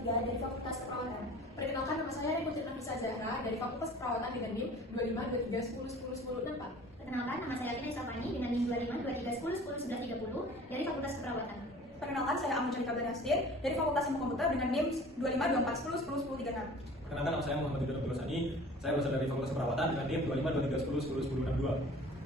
3 dari Fakultas Keperawatan. Perkenalkan, nama saya Putri Nafisa Zahra dari Fakultas Keperawatan dengan NIM 2523101010 dan 4. Perkenalkan, nama saya Tina Isafani dengan NIM 252310101130 dari Fakultas Keperawatan. Perkenalkan, saya Amun Carika Berastir dari Fakultas Ilmu Komputer dengan NIM 252410101036. Perkenalkan, nama saya Muhammad Yudha Abdul Sani. Saya berasal dari Fakultas Keperawatan dengan NIM 252310101062.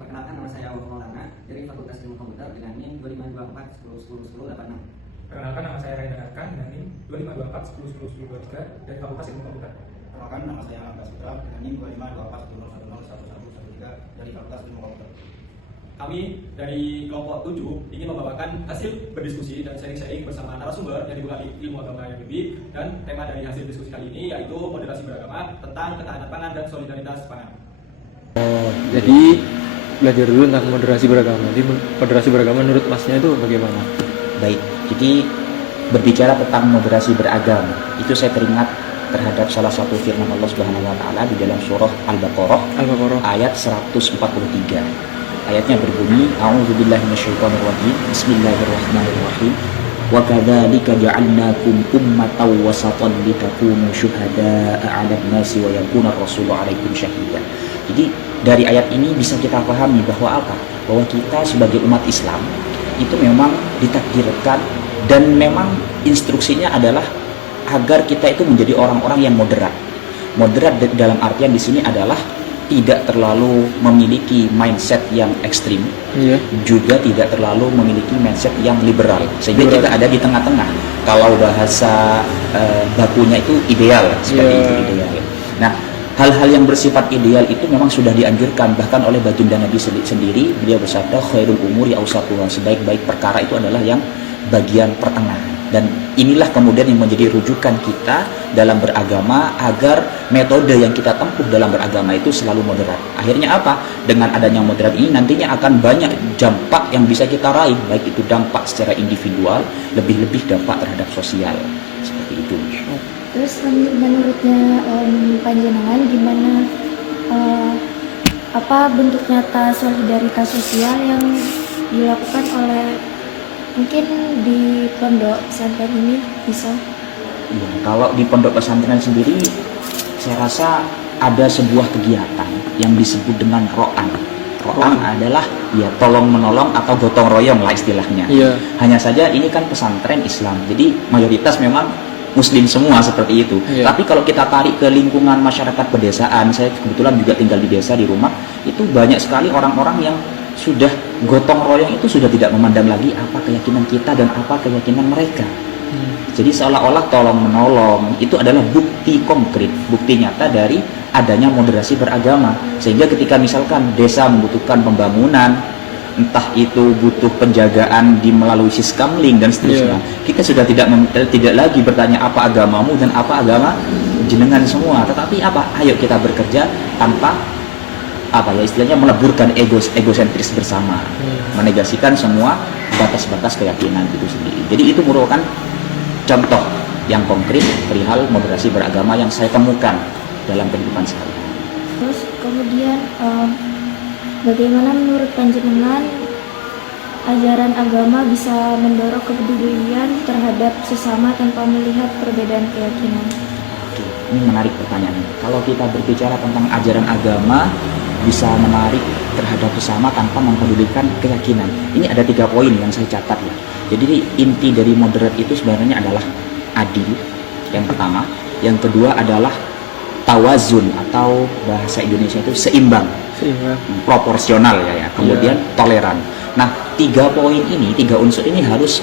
Perkenalkan, nama saya Abu Maulana dari Fakultas Ilmu Komputer dengan NIM 252410101086. Perkenalkan, nama saya Raina Arkan dengan NIM 252410101023 dari Fakultas Ilmu Komputer. Perkenalkan, nama saya Angga Sutra dengan NIM 252410101113 dari Fakultas Ilmu Komputer. Kami dari kelompok 7 ingin membawakan hasil berdiskusi dan sharing-sharing bersama narasumber yang dibekali ilmu agama yang lebih, dan tema dari hasil diskusi kali ini yaitu moderasi beragama tentang ketahanan pangan dan solidaritas pangan. Jadi belajar dulu tentang moderasi beragama. Jadi moderasi beragama menurut masnya itu bagaimana? Baik, jadi berbicara tentang moderasi beragama, itu saya teringat terhadap salah satu firman Allah Subhanahu wa taala di dalam surah Al-Baqarah ayat 143. Ayatnya berbunyi, A'udzubillahi minasyaitonirrajim. Bismillahirrahmanirrahim. Wa kadzalika ja'alnakum ummatan wasatan litakunu syuhada'a 'alan nasi wa yakuna ar-rasulu 'alaikum syahida. Jadi dari ayat ini bisa kita pahami bahwa apa? Bahwa kita sebagai umat Islam itu memang ditakdirkan dan memang instruksinya adalah agar kita itu menjadi orang-orang yang moderat. Moderat dalam artian di sini adalah tidak terlalu memiliki mindset yang ekstrim, juga tidak terlalu memiliki mindset yang liberal, sehingga kita ada di tengah-tengah. Kalau bahasa bakunya itu ideal, seperti itu ideal. Nah, hal-hal yang bersifat ideal itu memang sudah dianjurkan bahkan oleh baginda Nabi sendiri. Beliau bersabda, khairul umuri awsatuha, sebaik-baik perkara itu adalah yang bagian pertengahan. Dan inilah kemudian yang menjadi rujukan kita dalam beragama, agar metode yang kita tempuh dalam beragama itu selalu moderat. Akhirnya apa? Dengan adanya moderat ini nantinya akan banyak dampak yang bisa kita raih, baik itu dampak secara individual, lebih-lebih dampak terhadap sosial. Seperti itu. Terus menurutnya panjenengan gimana apa bentuk nyata solidaritas sosial yang dilakukan oleh mungkin di pondok pesantren ini bisa? Ya, kalau di pondok pesantren sendiri, saya rasa ada sebuah kegiatan yang disebut dengan ro'an. Ro'an adalah ya tolong menolong atau gotong royong lah istilahnya. Hanya saja ini kan pesantren Islam, jadi mayoritas memang Muslim semua seperti itu. Tapi kalau kita tarik ke lingkungan masyarakat pedesaan, saya kebetulan juga tinggal di desa di rumah, itu banyak sekali orang-orang yang sudah gotong royong itu sudah tidak memandang lagi apa keyakinan kita dan apa keyakinan mereka. Jadi seolah-olah tolong menolong itu adalah bukti konkret, bukti nyata dari adanya moderasi beragama. Sehingga ketika misalkan desa membutuhkan pembangunan, entah itu butuh penjagaan di melalui siskamling dan seterusnya, kita sudah tidak lagi bertanya apa agamamu dan apa agama jenengan semua, tetapi apa? Ayo kita bekerja tanpa apa ya istilahnya meleburkan egosentris bersama, menegasikan semua batas-batas keyakinan itu sendiri. Jadi itu merupakan contoh yang konkret perihal moderasi beragama yang saya temukan dalam kehidupan sehari-hari. Terus kemudian bagaimana menurut panjenengan ajaran agama bisa mendorong kepedulian terhadap sesama tanpa melihat perbedaan keyakinan? Oke, ini menarik pertanyaannya. Kalau kita berbicara tentang ajaran agama bisa menarik terhadap sesama tanpa mempedulikan keyakinan, ini ada 3 poin yang saya catat ya. Jadi inti dari moderat itu sebenarnya adalah adil, yang pertama. Yang kedua adalah tawazun, atau bahasa Indonesia itu seimbang. Proporsional ya. Kemudian toleran. Nah, 3 poin ini, 3 unsur ini harus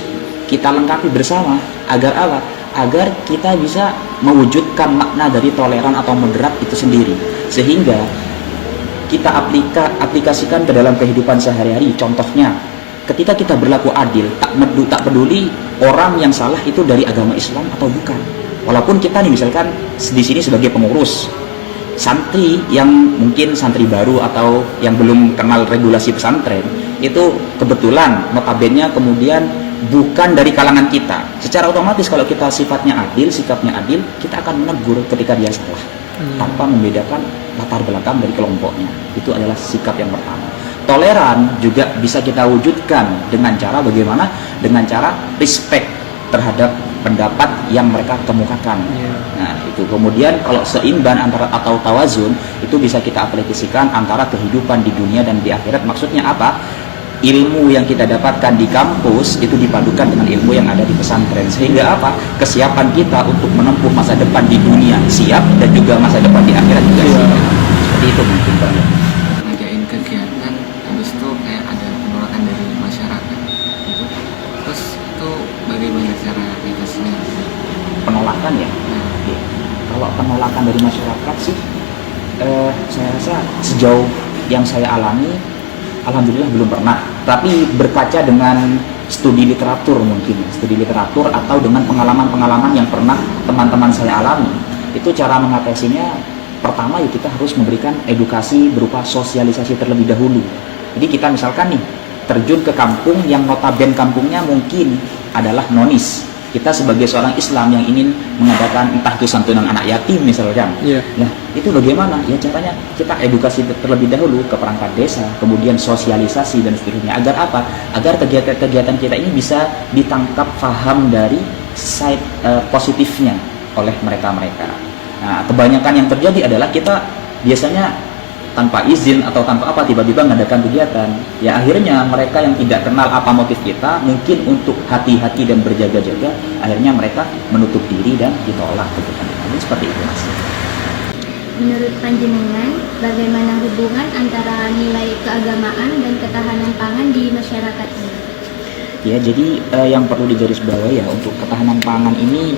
kita lengkapi bersama agar apa? Agar kita bisa mewujudkan makna dari toleran atau moderat itu sendiri, sehingga kita aplikasikan ke dalam kehidupan sehari-hari. Contohnya, ketika kita berlaku adil, tak peduli orang yang salah itu dari agama Islam atau bukan. Walaupun kita nih misalkan di sini sebagai pengurus, santri yang mungkin santri baru atau yang belum kenal regulasi pesantren, itu kebetulan notabene kemudian bukan dari kalangan kita. Secara otomatis kalau kita sifatnya adil, sikapnya adil, kita akan menegur ketika dia salah, tanpa membedakan latar belakang dari kelompoknya. Itu adalah sikap yang pertama. Toleran juga bisa kita wujudkan dengan cara bagaimana? Dengan cara respect terhadap pendapat yang mereka kemukakan. Nah, itu kemudian kalau seimbang antara atau tawazun itu bisa kita aplikasikan antara kehidupan di dunia dan di akhirat. Maksudnya apa? Ilmu yang kita dapatkan di kampus itu dipadukan dengan ilmu yang ada di pesantren, sehingga apa? Kesiapan kita untuk menempuh masa depan di dunia siap dan juga masa depan di akhirat juga siap. Seperti itu mungkin Bang. Ngadain kegiatan habis itu kayak ada penolakan dari masyarakat gitu. Terus itu bagaimana cara mengatasinya? Penolakan ya? Ya. Kalau penolakan dari masyarakat sih saya rasa sejauh yang saya alami alhamdulillah belum pernah, tapi berkaca dengan studi literatur mungkin, studi literatur atau dengan pengalaman-pengalaman yang pernah teman-teman saya alami, itu cara mengatasinya pertama ya kita harus memberikan edukasi berupa sosialisasi terlebih dahulu. Jadi kita misalkan nih terjun ke kampung yang notabene kampungnya mungkin adalah nonis. Kita sebagai seorang Islam yang ingin mengadakan entah itu santunan anak yatim misalkan. Nah, itu bagaimana? Ya caranya kita edukasi terlebih dahulu ke perangkat desa, kemudian sosialisasi dan seterusnya. Agar apa? Agar kegiatan-kegiatan kita ini bisa ditangkap paham dari side positifnya oleh mereka-mereka. Nah, kebanyakan yang terjadi adalah kita biasanya tanpa izin atau tanpa apa tiba-tiba mengadakan kegiatan. Ya akhirnya mereka yang tidak kenal apa motif kita, mungkin untuk hati-hati dan berjaga-jaga, akhirnya mereka menutup diri dan ditolak kegiatan itu. Seperti itu Mas. Menurut panjenengan, bagaimana hubungan antara nilai keagamaan dan ketahanan pangan di masyarakat ini? Ya, jadi yang perlu digarisbawahi ya untuk ketahanan pangan ini,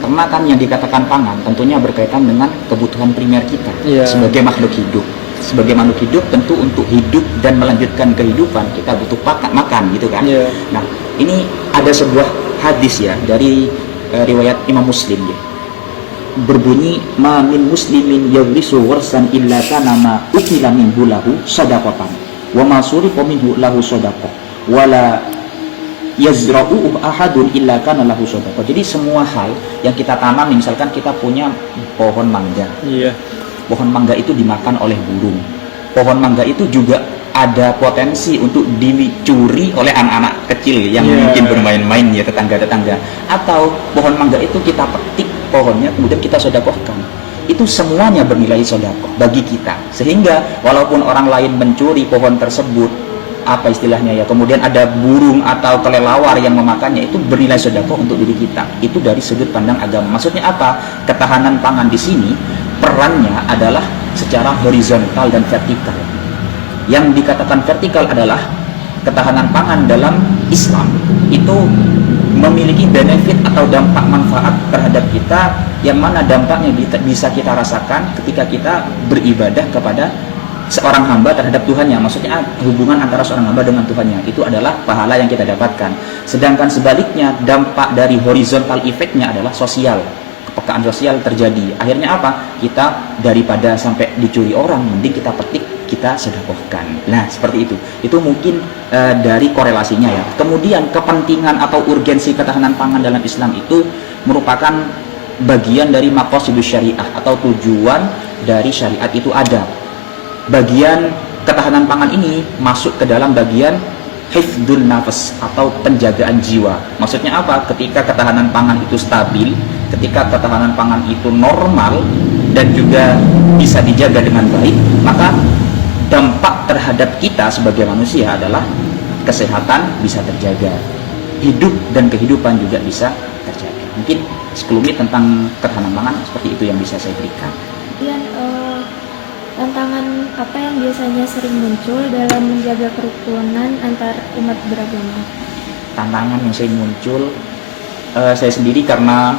karena kan yang dikatakan pangan tentunya berkaitan dengan kebutuhan primer kita sebagai makhluk hidup. Sebagai makhluk hidup tentu untuk hidup dan melanjutkan kehidupan kita butuh makan gitu kan. Nah, ini ada sebuah hadis ya dari riwayat Imam Muslim ya. Berbunyi ma min muslimin yawrisu warsan illa kana ma ukila minhu lahu shadaqatan wa ma suriqa minhu lahu shadaqah wala yazra'u ahadun illa kana lahu shadaqah. Jadi semua hal yang kita tanam, misalkan kita punya pohon mangga. Pohon mangga itu dimakan oleh burung. Pohon mangga itu juga ada potensi untuk dicuri oleh anak-anak kecil yang mungkin bermain-main ya, tetangga-tetangga. Atau pohon mangga itu kita petik pohonnya kemudian kita sedekahkan. Itu semuanya bernilai sedekah bagi kita. Sehingga walaupun orang lain mencuri pohon tersebut, apa istilahnya ya, kemudian ada burung atau kelelawar yang memakannya, itu bernilai sedekah untuk diri kita. Itu dari sudut pandang agama. Maksudnya apa? Ketahanan pangan di sini perannya adalah secara horizontal dan vertikal. Yang dikatakan vertikal adalah ketahanan pangan dalam Islam itu memiliki benefit atau dampak manfaat terhadap kita, yang mana dampaknya bisa kita rasakan ketika kita beribadah kepada seorang hamba terhadap Tuhannya. Maksudnya hubungan antara seorang hamba dengan Tuhannya itu adalah pahala yang kita dapatkan. Sedangkan sebaliknya dampak dari horizontal efeknya adalah sosial. Kepekaan sosial terjadi. Akhirnya apa? Kita daripada sampai dicuri orang, mending kita petik, kita sedekahkan. Nah, seperti itu. Itu mungkin dari korelasinya ya. Kemudian kepentingan atau urgensi ketahanan pangan dalam Islam itu merupakan bagian dari maqasidus syariah atau tujuan dari syariat itu ada. Bagian ketahanan pangan ini masuk ke dalam bagian hifdzun nafas atau penjagaan jiwa. Maksudnya apa? Ketika ketahanan pangan itu stabil, ketika ketahanan pangan itu normal dan juga bisa dijaga dengan baik, maka dampak terhadap kita sebagai manusia adalah kesehatan bisa terjaga, hidup dan kehidupan juga bisa terjaga. Mungkin sekelumit tentang ketahanan pangan seperti itu yang bisa saya berikan. Kemudian tantangan apa yang biasanya sering muncul dalam menjaga kerukunan antar umat beragama? Tantangan yang sering muncul, saya sendiri karena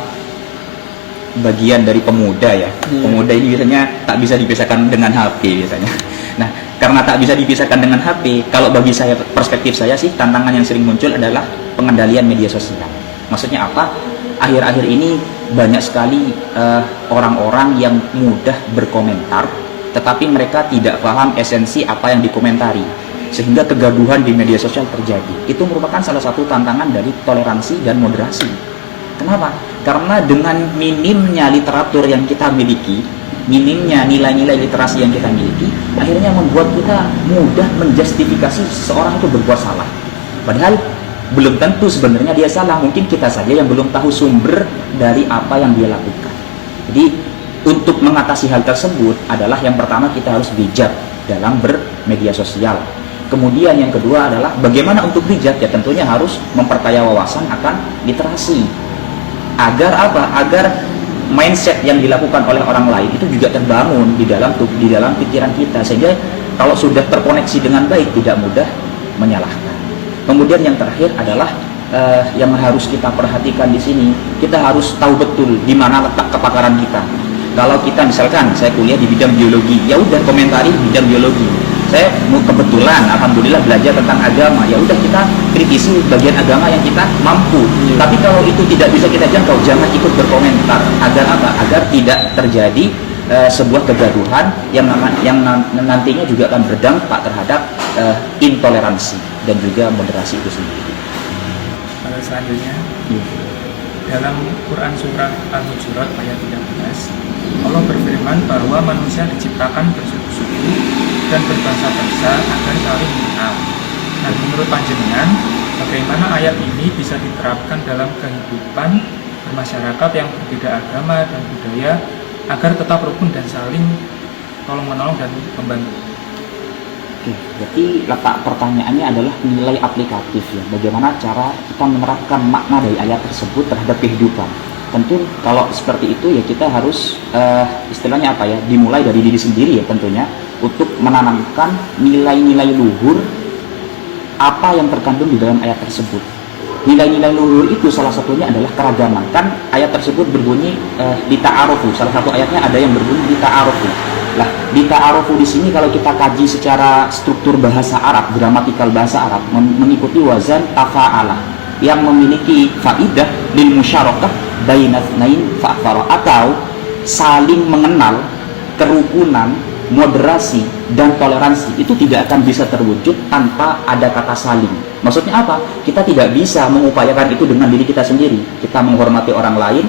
bagian dari pemuda ya. Pemuda ini biasanya tak bisa dipisahkan dengan HP biasanya. Nah, karena tak bisa dipisahkan dengan HP, kalau bagi saya, perspektif saya sih, tantangan yang sering muncul adalah pengendalian media sosial. Maksudnya apa? Akhir-akhir ini banyak sekali orang-orang yang mudah berkomentar, tetapi mereka tidak paham esensi apa yang dikomentari, sehingga kegaduhan di media sosial terjadi. Itu merupakan salah satu tantangan dari toleransi dan moderasi. Kenapa? Karena dengan minimnya literatur yang kita miliki, minimnya nilai-nilai literasi yang kita miliki, akhirnya membuat kita mudah menjustifikasi seseorang itu berbuat salah. Padahal belum tentu sebenarnya dia salah, mungkin kita saja yang belum tahu sumber dari apa yang dia lakukan. Jadi untuk mengatasi hal tersebut adalah yang pertama kita harus bijak dalam bermedia sosial. Kemudian yang kedua adalah bagaimana untuk bijak, ya tentunya harus memperkaya wawasan akan literasi. Agar apa? Agar mindset yang dilakukan oleh orang lain itu juga terbangun di dalam pikiran kita, sehingga kalau sudah terkoneksi dengan baik tidak mudah menyalahkan. Kemudian yang terakhir adalah yang harus kita perhatikan di sini, kita harus tahu betul di mana letak kepakaran kita. Kalau kita misalkan saya kuliah di bidang biologi, ya udah komentari bidang biologi. Saya kebetulan alhamdulillah belajar tentang agama, ya udah kita kritisi bagian agama yang kita mampu. Tapi kalau itu tidak bisa kita jangkau, jangan ikut berkomentar. Agar apa? Agar tidak terjadi sebuah kegaduhan yang nantinya juga akan berdampak terhadap intoleransi dan juga moderasi itu sendiri. Pada selanjutnya, dalam Quran surah Al-Hujurat ayat 13, Allah berfirman bahwa manusia diciptakan bersuku-suku dan berbangsa-bangsa agar saling mengenal. Nah, menurut panjenengan, bagaimana ayat ini bisa diterapkan dalam kehidupan bermasyarakat yang berbeda agama dan budaya agar tetap rukun dan saling tolong-menolong dan membantu? Oke, berarti letak pertanyaannya adalah nilai aplikatif ya. Bagaimana cara kita menerapkan makna dari ayat tersebut terhadap kehidupan. Tentu kalau seperti itu ya kita harus istilahnya apa ya, dimulai dari diri sendiri ya tentunya, untuk menanamkan nilai-nilai luhur apa yang terkandung di dalam ayat tersebut. Nilai-nilai luhur itu salah satunya adalah keragaman. Kan ayat tersebut berbunyi lita'arufu. Salah satu ayatnya ada yang berbunyi lita'arufu. Lah, lita'arufu di sini kalau kita kaji secara struktur bahasa Arab, gramatikal bahasa Arab, mengikuti wazan tafa'ala yang memiliki faidah lil musyarakah bainatsnain fa'fara, atau saling mengenal, kerukunan, moderasi dan toleransi itu tidak akan bisa terwujud tanpa ada kata saling. Maksudnya apa? Kita tidak bisa mengupayakan itu dengan diri kita sendiri. Kita menghormati orang lain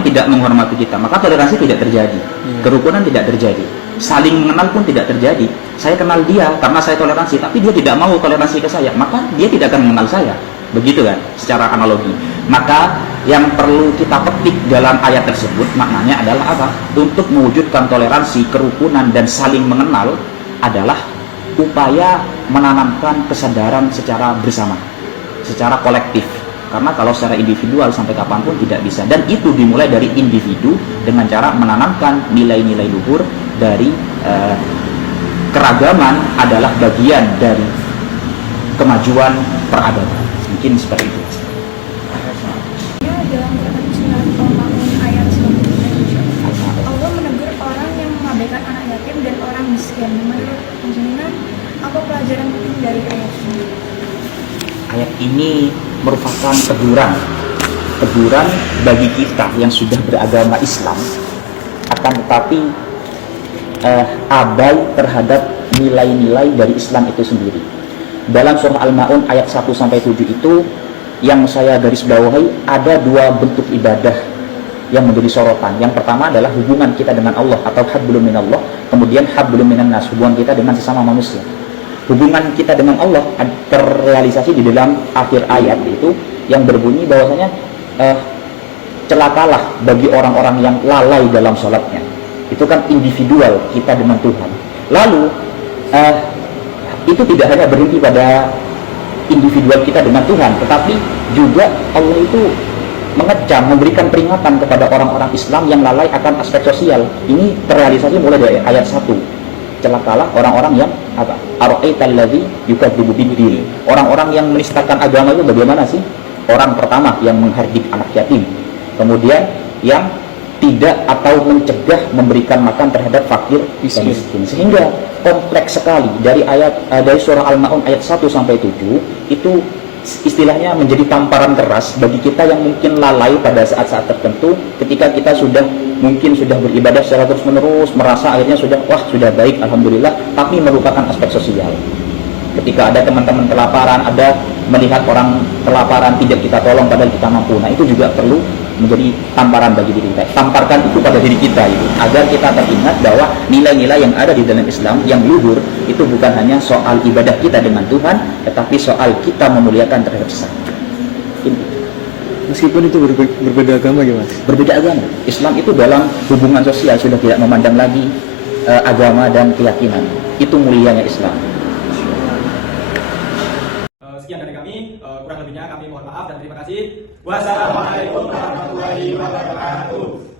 tidak menghormati kita, maka toleransi tidak terjadi, kerukunan tidak terjadi, saling mengenal pun tidak terjadi. Saya kenal dia karena saya toleransi, tapi dia tidak mau toleransi ke saya, maka dia tidak akan mengenal saya. Begitu kan secara analogi. Maka yang perlu kita petik dalam ayat tersebut maknanya adalah apa? Untuk mewujudkan toleransi, kerukunan dan saling mengenal adalah upaya menanamkan kesadaran secara bersama, secara kolektif. Karena kalau secara individual sampai kapanpun tidak bisa. Dan itu dimulai dari individu dengan cara menanamkan nilai-nilai luhur dari keragaman adalah bagian dari kemajuan peradaban. Mungkin seperti itu. Ya, dalam Quran surah Al-Maun ayat 93, Allah menegur orang yang mengabaikan anak yatim dan orang miskin. Menurut panjenengan, apa pelajaran penting dari ayat ini? Ayat ini merupakan teguran bagi kita yang sudah beragama Islam, akan tetapi abai terhadap nilai-nilai dari Islam itu sendiri. Dalam surah Al-Maun ayat 1-7 itu yang saya garis bawahi, ada dua bentuk ibadah yang menjadi sorotan. Yang pertama adalah hubungan kita dengan Allah atau hablum minallah, kemudian hablum minan nas, hubungan kita dengan sesama manusia. Hubungan kita dengan Allah terrealisasi di dalam akhir ayat itu yang berbunyi bahwasanya celakalah bagi orang-orang yang lalai dalam sholatnya. Itu kan individual kita dengan Tuhan. Lalu itu tidak hanya berhenti pada individual kita dengan Tuhan, tetapi juga Allah itu mengecam, memberikan peringatan kepada orang-orang Islam yang lalai akan aspek sosial. Ini terrealisasi mulai dari ayat 1. Celakalah orang-orang yang apa? Ara'aital ladzi yukadzibu bid-din. Orang-orang yang menistakan agama itu bagaimana sih? Orang pertama yang menghardik anak yatim. Kemudian yang tidak atau mencegah memberikan makan terhadap fakir dan miskin. Sehingga kompleks sekali dari surah Al-Maun ayat 1-7 itu istilahnya menjadi tamparan keras bagi kita yang mungkin lalai pada saat-saat tertentu, ketika kita mungkin sudah beribadah secara terus-menerus, merasa akhirnya sudah baik alhamdulillah, tapi merupakan aspek sosial. Ketika ada teman-teman kelaparan, ada melihat orang kelaparan tidak kita tolong padahal kita mampu. Nah, itu juga perlu menjadi tamparan bagi diri kita. Tamparkan itu pada diri kita itu, agar kita teringat bahwa nilai-nilai yang ada di dalam Islam yang luhur itu bukan hanya soal ibadah kita dengan Tuhan, tetapi soal kita memuliakan terhadap sesama. Meskipun itu berbeda agama ya Mas? Berbeda agama. Islam itu dalam hubungan sosial sudah tidak memandang lagi agama dan keyakinan. Itu mulianya Islam. Sekian dari kami, kurang lebihnya kami mohon maaf dan terima kasih. Wassalamualaikum warahmatullahi wabarakatuh.